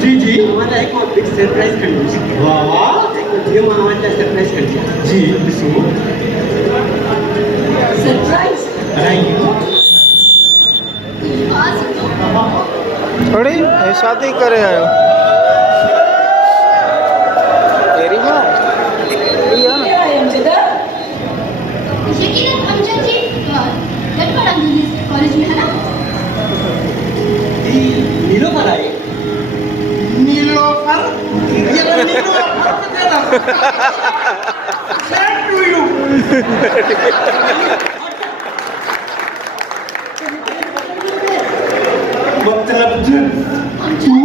जी जी हमारा एक और बिग सरप्राइज कर लीजिए। वाह ये हमारा सरप्राइज कर दिया जी। सरप्राइज थोड़ी शादी करे आयो तेरी माँ कॉलेज में है ना नीलोफर आए। नीलोफर ये तो नीलोफर देना सेंड टू यू मतलब तू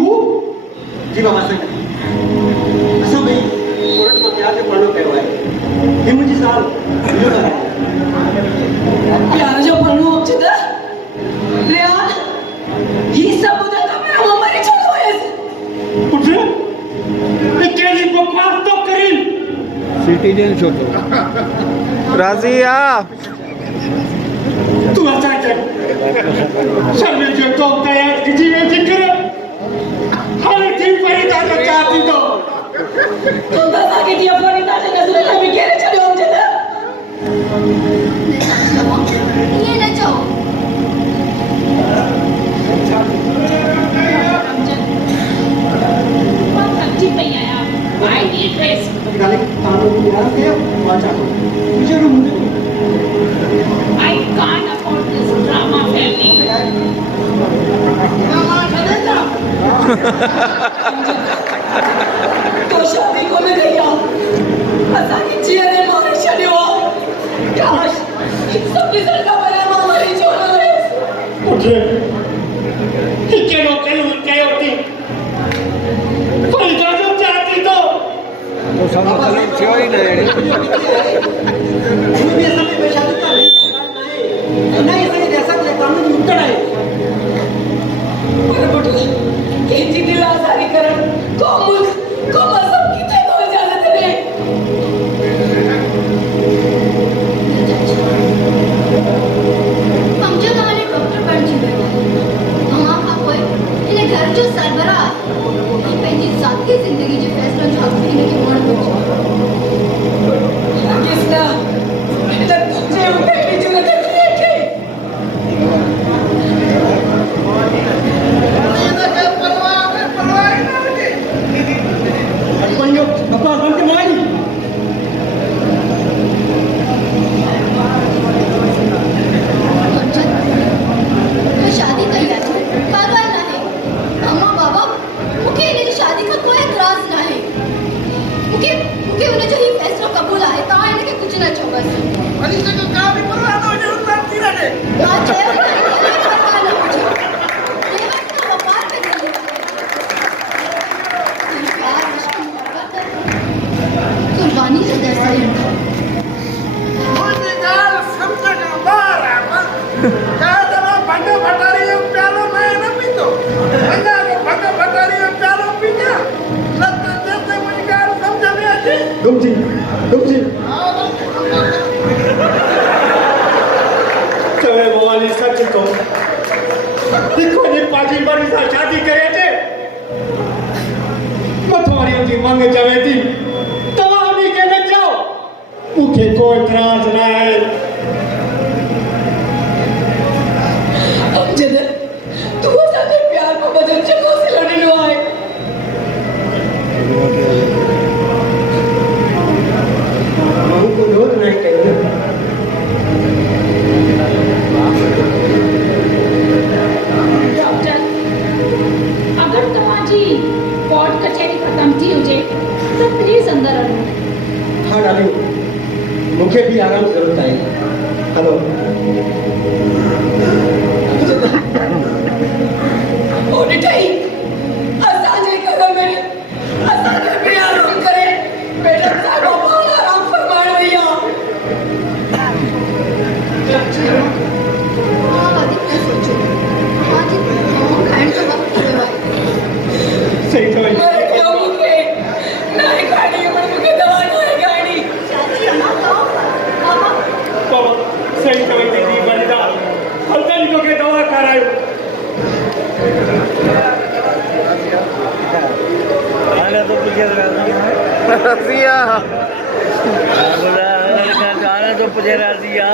जी बाबा संग असो भाई कोर्ट में क्या के पढ़ो कहवाए ये मुझे साल नीलोफर यार जो पढ़ू चिदा रेयान ये सब उधर का मेरा मम्मी चलो है कुछ तेरी बकवास तो करी सिटीजन छोटो राजिया तू अच्छा है सर्वे जो तो तैयार कीजिए में जिक्र हर दिन परिता को चाहती तो तुम बता के दिया परिता से नजर में घेरे चले हम चिदा ये न जाओ गाली तानो यार के वाचा मुझे रूम दे I can't afford this drama family. तो शादी को मैं गई हूँ ऐसा कि चेहरे मारे चले हो काश सब रिजल्ट का बना हमारी जोड़ो है उठे किचनो चलो क्या होती परिता को चाहती तो sama kalian cewek ini भी ऐसा में शादी का नहीं नहीं सही जैसा कि कानून उत्तर है पर बटली के दिला सारी करण को मुल्क को सब कितने तो इजाजत है हम जो हमारे डॉक्टर बन चुके हैं हम आपका कोई इन्हें घर जो सरबरा ये पेंजी साथी जिंदगी जो फैसला जो आप पीने की उम्र हो किसका तक तुझे उठे की जरूरत है शादी करे थे मथवारियों की मांग जावे थी तो आमी के न जाओ मुखे कोई त्रास ना है हा कधी न सोचो माझी खाण्याचा वक्त थोडं आहे सही चवाई नहीं खानी मैं मुझे दवा नहीं खानी चाची अम्मा खाओ बाबा बाबा सही चवाई दीदी बलिदा हल्का निको के दवा करायो आने तो पूछे रजिया बोला आने तो पूछे रजिया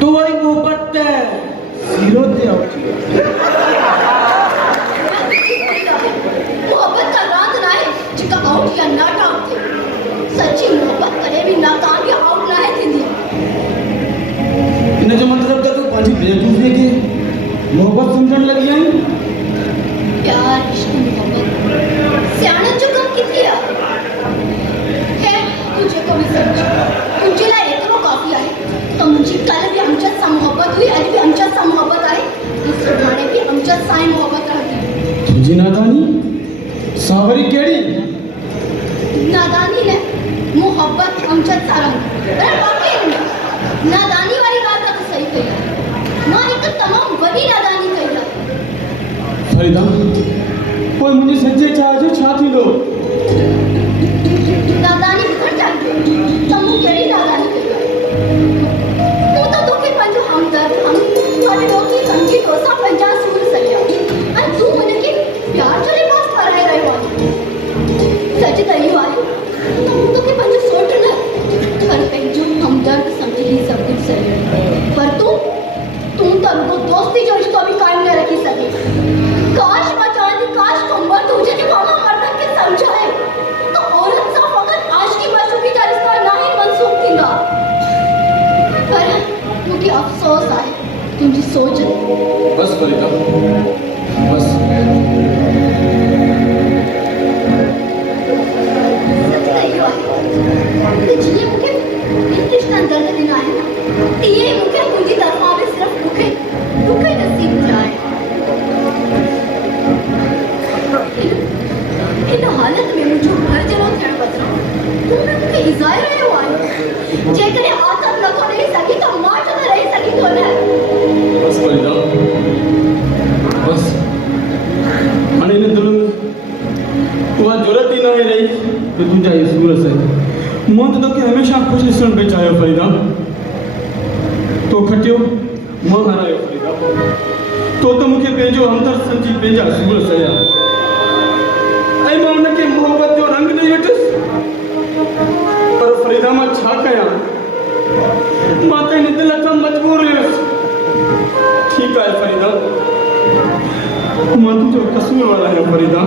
तुम्हारी मोहब्बत जीरो ते आवती मोहब्बत का रात ना है जिका आउट या नॉट आउट थे सच्ची मोहब्बत करे भी नाकाम या आउट ना है थींदी इन जो मतलब त तू पांजी बेवकूफ ने के मोहब्बत समझण लगी आई प्यार इश्क मोहब्बत सियाणत जो कम किती है तुझे को भी समझ तुझे ला एतरो काफी आहे तो मुझी काल भी आमच्यात सा मोहब्बत हुई आज भी आमच्यात सा मोहब्बत आहे इस सुधाने भी आमच्यात साई मोहब्बत राहती तुझी नादानी सावरी केड़ी नादानी ने मोहब्बत आमच्यात सारा अरे वाकई में नादानी वाली बात तो सही कही मां एक तमाम बड़ी नादानी कही फरीदा कोई मुझे सच्चे चाहे छा थी लो नादानी बिखर जाती तमु केड़ी नादानी कही तू तो के पंजो हमदर्द हम अरे लोकी संगी दोसा पंजा सूर सलिया अन तू मने के प्यार चले पास कराए रहे हो सच तई वाली तू के पंजो सोट न पर पंजो हमदर्द समझ ही सब कुछ सही पर तू तो उनको दोस्ती जो रिश्ता भी कायम न रखी सके काश बचाने काश कंबर तुझे के मामा मर्द के समझाए तो औरत सा फकत आज की बशुकी का रिश्ता नहीं मनसूख थींदा पर मुझे अफसोस आए तुझी सोच बस फरीदा बस जिये मुझे रिश्ता दर्द देना है ना ये मुझे तुझी तरफा में सिर्फ दुखे नसीब जाए इन हालत में मुझे घर जनो थियण बदरा तुमने मुझे इज़ाए रहे हो आयो जेकरे आदत न को नहीं सकी तो मां तो रही सकी तो न बस फरीदा बस अने ने दिल में वो जरूरत ही नहीं रही कि तू जाए सूरत से मन तो के हमेशा खुश ॾिसण पे चाहियो फरीदा तो खटियो मां हरायो फरीदा तो मूंखे पंहिंजो हमदर्द सम्झी पंहिंजा सूर सया ऐं मां उनखे मोहब्बत जो रंग ॾेई वठुसि पर फरीदा मां छा कयां मां त हिन दिल खां मजबूर हुयुसि ठीकु आहे फरीदा मां तुंहिंजो कसूर वारा आहियां फरीदा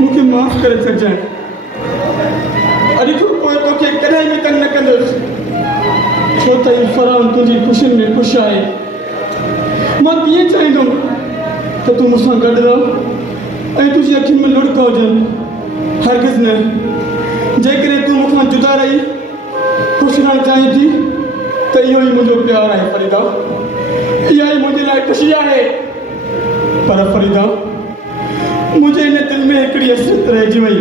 मूंखे माफ़ करे छॾिजांइ अॼु खां पोइ तोखे कॾहिं बि तंग न कंदुसि छो त ही फराम तुंहिंजी ख़ुशियुनि में ख़ुशि आहे मां कीअं चाहींदुमि त तूं मूंसां गॾु रह ऐं तुंहिंजी अखियुनि में लुड़का हुजनि हरगिज़ न जेकॾहिं तूं मूंखां जुदा रही ख़ुशि रहणु चाहीं थी त इहो ई मुंहिंजो प्यारु आहे फरीदा इहा ई मुंहिंजे लाइ ख़ुशी आहे पर फरीदा मुंहिंजे हिन दिलि में हिकिड़ी हसरत रहिजी वई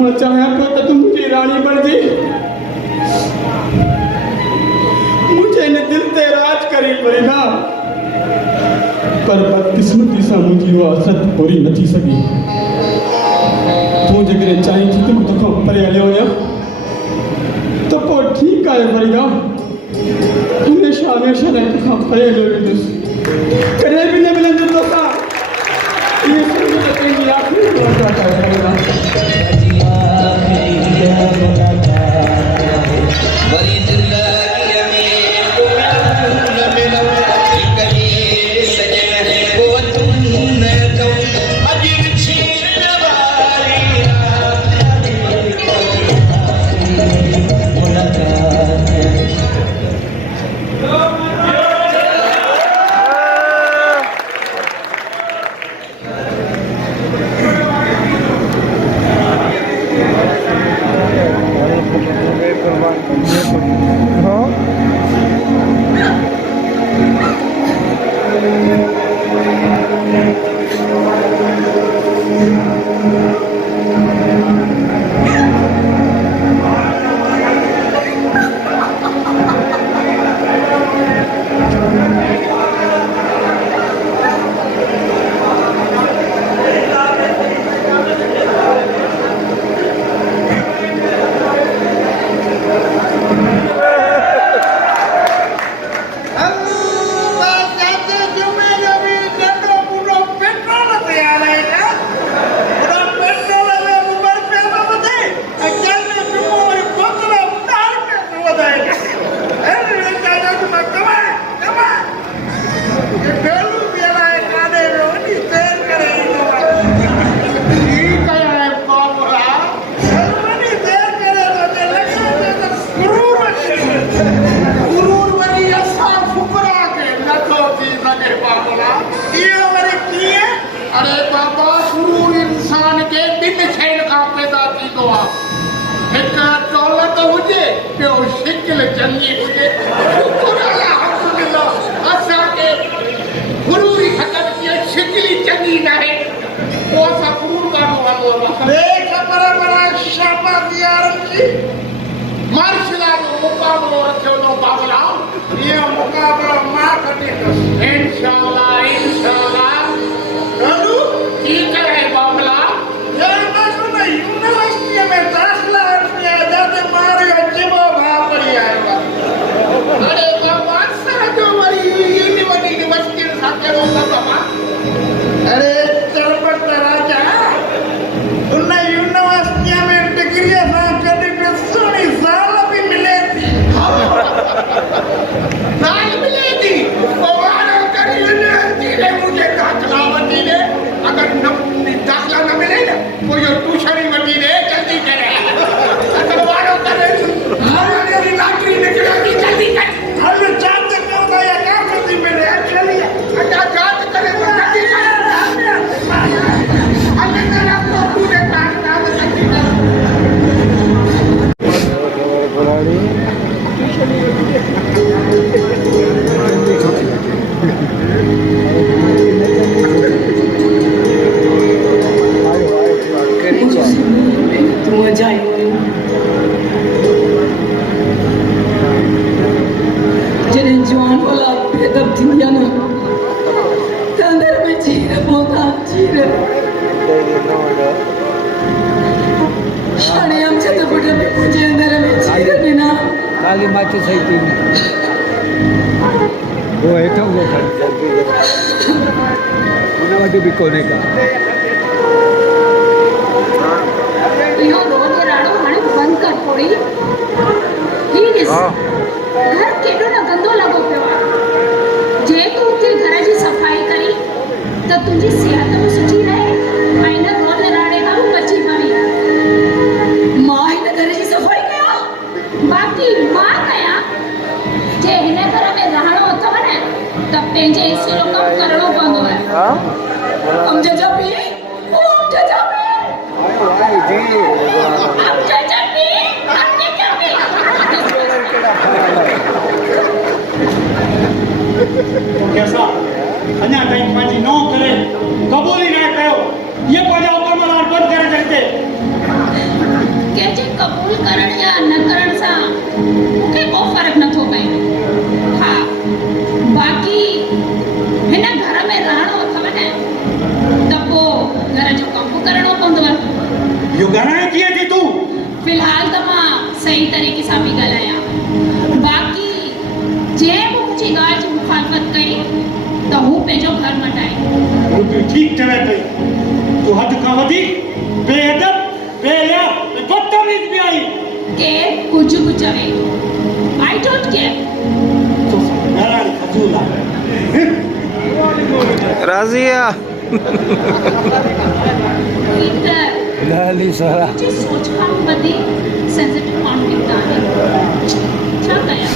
मां चाहियां पियो त तूं मुंहिंजी राणी बणिजी मुझे इन दिल ते राज करी फरीदा पर बदकिस्मती सां मुंहिंजी उहा हसरत पूरी न थी सघी तूं जेकॾहिं चाहीं थी त मूं तोखां परे हलियो वञा त पोइ ठीकु आहे फरीदा हमेशह हमेशह लाइ तोखां परे हलियो वेंदुसि कॾहिं बि न मिलंदुसि तोखां इहे सम्झ त पंहिंजी आख़िरी मुलाक़ात आहे फरीदा वरी जिंदगी में कहीं सजन को तुम न तो अजीब छीन वाली मुलाकात अरे बाबा गुरु इंसान के ॿिन शयुनि खां पैदा थींदो आहे हिकु दौलत हुजे ॿियो शिकिल चङी हुजे असांखे गुरू ई ख़तमु थिए शिकिल ई चङी न आहे पोइ असां गुरू काॾो मार्शला जो मुक़ाबिलो रखियो अथऊं बाबला इहो मुक़ाबिलो मां कढींदुसि इंशाअल्लाह इंशाअल्लाह ठीक है बाबला यार बस ना यूनिवर्सिटी में दाखला किया जाते मारे जीवो भाव पड़ी आएगा अरे बाबा साजो वाली यूनिवर्सिटी साथे होगा बाबा अरे चरपट राजा उन यूनिवर्सिटी में डिग्री ना कभी भी सोनी साल भी मिले थी साल मिले थी बाबा कर यूनिवर्सिटी ने मुझे दाखला वती ने अगर दाखला न मिले ना तो ये ट्यूशन ही मती रे जल्दी करे अगर वालों करे मेरी लॉटरी निकलेगी जल्दी कर हर जात करता है क्या करती मेरे चलिए अच्छा जात करे तो जल्दी कर अल्लाह तेरा को पूरे काट नाम जल्दी कर जॾहिं जवान औलाद बेदब थींदी आहे न त अंदर में चीर पवंदा चीर हाणे आमच्या त पुट बि मुंहिंजे अंदर में चीर ॾिना खाली माची सही थी वो हेठो वो उन वटि बि कोन्हे का इहो रोज़ राड़ो हाणे बंदि कर थोड़ी ही ॾिस घर केॾो न गंदो लॻो पियो आहे जे तूं उते घर जी सफ़ाई करी त तुंहिंजी सिहत बि सुठी रहे ऐं हिन रोज़ राड़े खां बि बची पवी मां हिन घर जी सफ़ाई कयां बाक़ी मां कयां जे हिन घर में रहणो अथव न त पंहिंजे हिसे जो कमु करणो पवंदो आहे अमजद पी ओ अमजद पी कैसा अन्या ताईं पंहिंजी नौ करे क़बूल ई न कयो ये पंहिंजा हुकुम बंदि करे छॾिजे कंहिंजे क़बूल करण या न करण सां मूंखे को फ़र्क़ु नथो पए हा बाक़ी हिन घर में रहणो अथव न त पोइ घर जो कमु करणो पवंदव इहो ॻाल्हाए कीअं थी तूं फ़िलहाल त मां सही तरीक़े सां पई ॻाल्हायां बाक़ी जे बि मुंहिंजी ॻाल्हि जी मुखालफ़त कई त हू पंहिंजो घर मटाए ठीकु चवे पई तूं हद खां वधीक बेअदब बेहया ऐं बदतमीज़ बि आई केरु कुझु बि चवे आई डोंट केयर ॻाल्हाइण फज़ूल आहे राज़िया पीटर लाली सारा मुझे सोच खां वधीक सेंसिटिव कॉन्फ्लिक्ट आहे छा कयां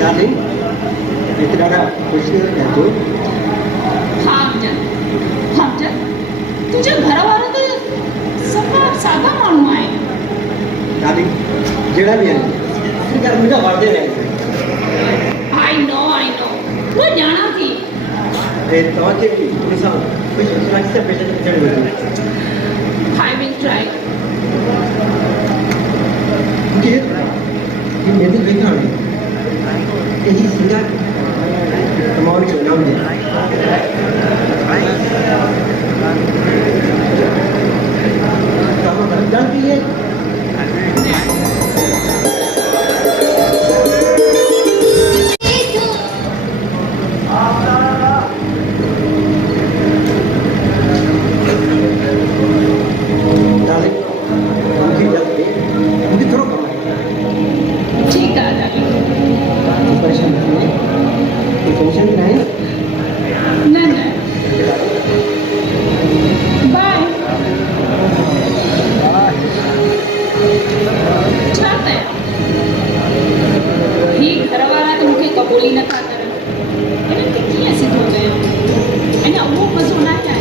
डार्लिंग हिकु ॾाढा ख़ुशी कहतो हा अमजद तुंहिंजे घर वारो त सफ़ा सादा माण्हू आहे दादी जेड़ा भी है आखिरकार मुझे वादे रहे आई नो वो जाना थी ए तो के भी मिसाल कुछ सुना से पैसे चढ़ गए आई विल ट्राई ये मैं भी देखा है यही सिंगा तमाम जो नाम दे काम जानती है ठीक है दादी नहीं बाय छाते ही घरवाला तो मुझे कबूली न था करे એને કેટલી એસી થો ગયો એને અમુક મજો ના થાય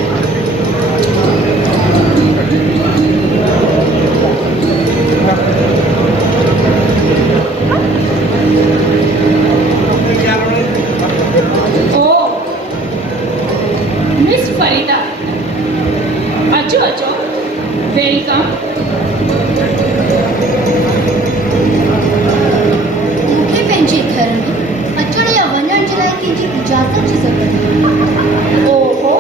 ओ मिस फरीदा अचो अचो वेलकम मूंखे पंहिंजे घर में अचण या वञण जे लाइ कंहिंजी इजाज़त जी ज़रूरत आहे ओहो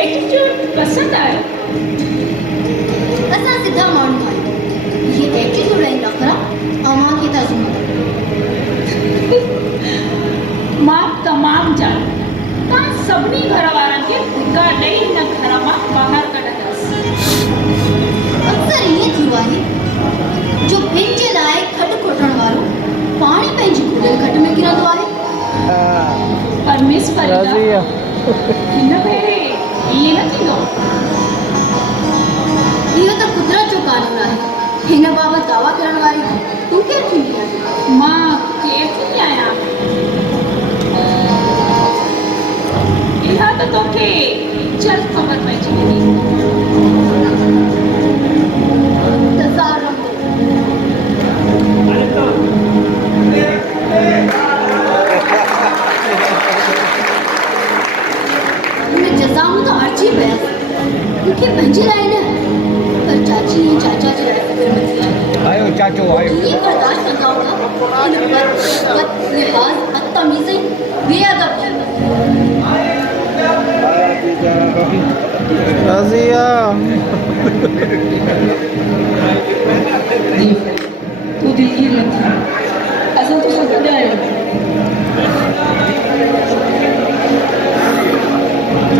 एटीट्यूड पसंद आयो असां सिधा माण्हू आहियूं इहे एटीट्यूड ऐं नखरा अव्हांखे था ज़ुमनि मां तमामु ॼाण तव्हां सभिनी घर वारनि खे धिका ॾेई हिन घर मां ॿाहिरि कढंदसि अक्सर ईअं थियो आहे जो ॿिनि जे लाइ खॾु खोटण वारो पाण ई पंहिंजी खुलियल खॾ में किरंदो आहे पर मिस फरीदा रज़िया हिन भेरे ईअं न थींदो इहो त कुदरत जो कानून आहे हिन बाबति दावा करण वारी तूं केरु थींदी आहीं मां केरु थी आहियां इहा त तोखे जल्द ख़बर पइजी वेंदी इंतज़ार रखो हुन जज़ा मूं त अर्जी पियसि मूंखे पंहिंजे लाइ न पर चाची ऐं चाचा जे लाइ फिक्र न थी आहे आयो चाचो आयो कीअं बर्दाश्त कंदा हूंदा इन बदलिहाज़ बदतमीज़ी बेअदबी रज़िया तूं दिलगीर न थी असां तोसां गॾु आहियूं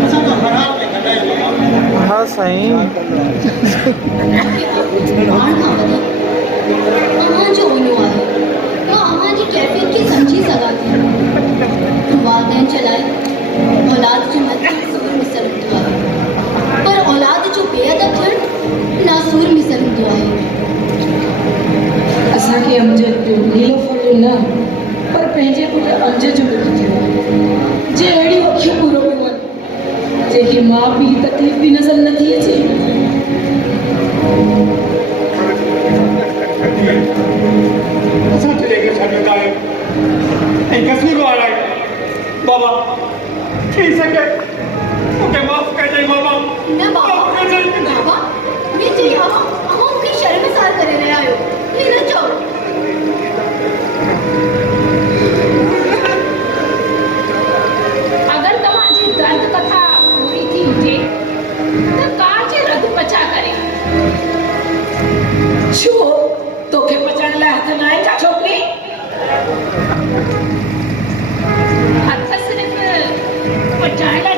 असां तो हर हाल में कटाई हाँ साईं पाण खां वधीक अव्हांजो वञो आहे मां अव्हांजी कैफ़ियत खे सम्झी सघां थी वालदेन जे लाइ औलाद जे मथे सूर मिसल हूंदो आहे पर औलाद जो बेअदब थियणु नासूर मिसल हूंदो आहे असांखे अमजद जो नीलो फुल न पर पंहिंजे पुटु अमजद जो दुख थियो जे अहिड़ियूं अखियूं पूरो पियो आहिनि जेके माउ पीउ जी तकलीफ़ बि नज़र नथी अचे असां चले गए छॾंदा आहियूं ऐं कसमी को आया बाबा थी सके मूंखे माफ़ कजांइ बाबा न बाबा बाबा ये चई अव्हां मूंखे शर्मसार करे रहिया आहियो हीअ न चओ अगरि तव्हांजी दर्द कथा पूरी थी हुजे त कार जे रद पचा करे छो तोखे पचाइण लाइ हथ न आहे छा छोकिरी हथ सिर्फ़ पचाइण लाइ